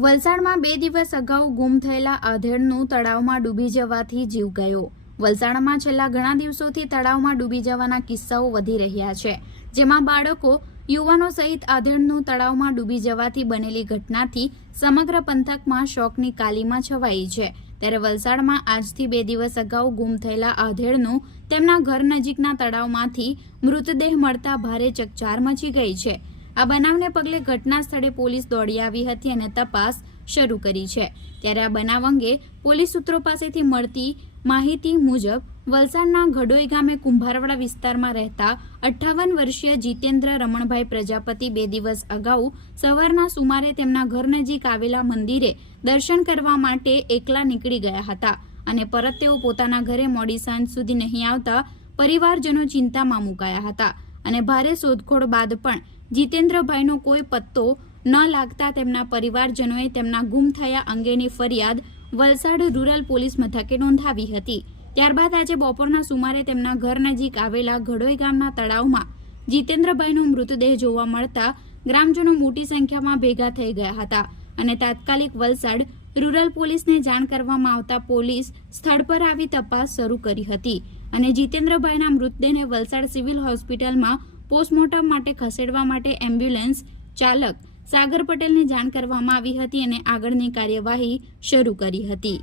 વલસાડમાં બે દિવસ અગાઉ ગુમ થયેલા આધેડનું તળાવમાં ડૂબી જવાથી જીવ ગયો. વલસાડમાં છેલ્લા ઘણા દિવસોથી તળાવમાં ડૂબી જવાના કિસ્સાઓ વધી રહ્યા છે, જેમાં બાળકો, યુવાનો સહિત આધેડનું તળાવમાં ડૂબી જવાથી બનેલી ઘટનાથી સમગ્ર પંથકમાં શોકની કાલીમાં છવાઈ છે. ત્યારે વલસાડમાં આજથી બે દિવસ અગાઉ ગુમ થયેલા આધેડનું તેમના ઘર નજીકના તળાવમાંથી મૃતદેહ મળતા ભારે ચકચાર મચી ગઈ છે. આ બનાવને પગલે ઘટના સ્થળે પોલીસ દોડી આવી હતી અને તપાસ શરૂ કરી છે. ત્યારે આ બનાવ અંગે પોલીસ સૂત્રો પાસેથી મળતી માહિતી મુજબ, વલસાડના ઘડોઈ ગામે કુંભારવાડા વિસ્તારમાં રહેતા અઠ્ઠાવન વર્ષીય જીતેન્દ્ર રમણભાઈ પ્રજાપતિ બે દિવસ અગાઉ સવારના સુમારે તેમના ઘર નજીક આવેલા મંદિરે દર્શન કરવા માટે એકલા નીકળી ગયા હતા અને પરત તેઓ પોતાના ઘરે મોડી સાંજ સુધી નહીં આવતા પરિવારજનો ચિંતામાં મુકાયા હતા અને ભારે શોધખોળ બાદ પણ જીતેન્દ્રભાઈનો કોઈ પત્તો ન લાગતા તેમના પરિવારજનોએ તેમના ગુમ થયા અંગેની ફરિયાદ વલસાડ રૂરલ પોલીસ મથકે નોંધાવી હતી. ત્યારબાદ આજે બપોરના સુમારે તેમના ઘર નજીક આવેલા ઘડોઈ ગામના તળાવમાં જીતેન્દ્રભાઈનો મૃતદેહ જોવા મળતા ગ્રામજનો મોટી સંખ્યામાં ભેગા થઈ ગયા હતા. અને તાત્કાલિક વલસાડ રૂરલ પોલીસને જાણ કરવામાં આવતા પોલીસ સ્થળ પર આવી તપાસ શરૂ કરી હતી અને જીતેન્દ્રભાઈના મૃતદેહને વલસાડ સિવિલ હોસ્પિટલમાં પોસ્ટમોર્ટમ માટે ખસેડવા માટે એમ્બ્યુલન્સ ચાલક સાગર પટેલને જાણ કરવામાં આવી હતી અને આગળની કાર્યવાહી શરૂ કરી હતી.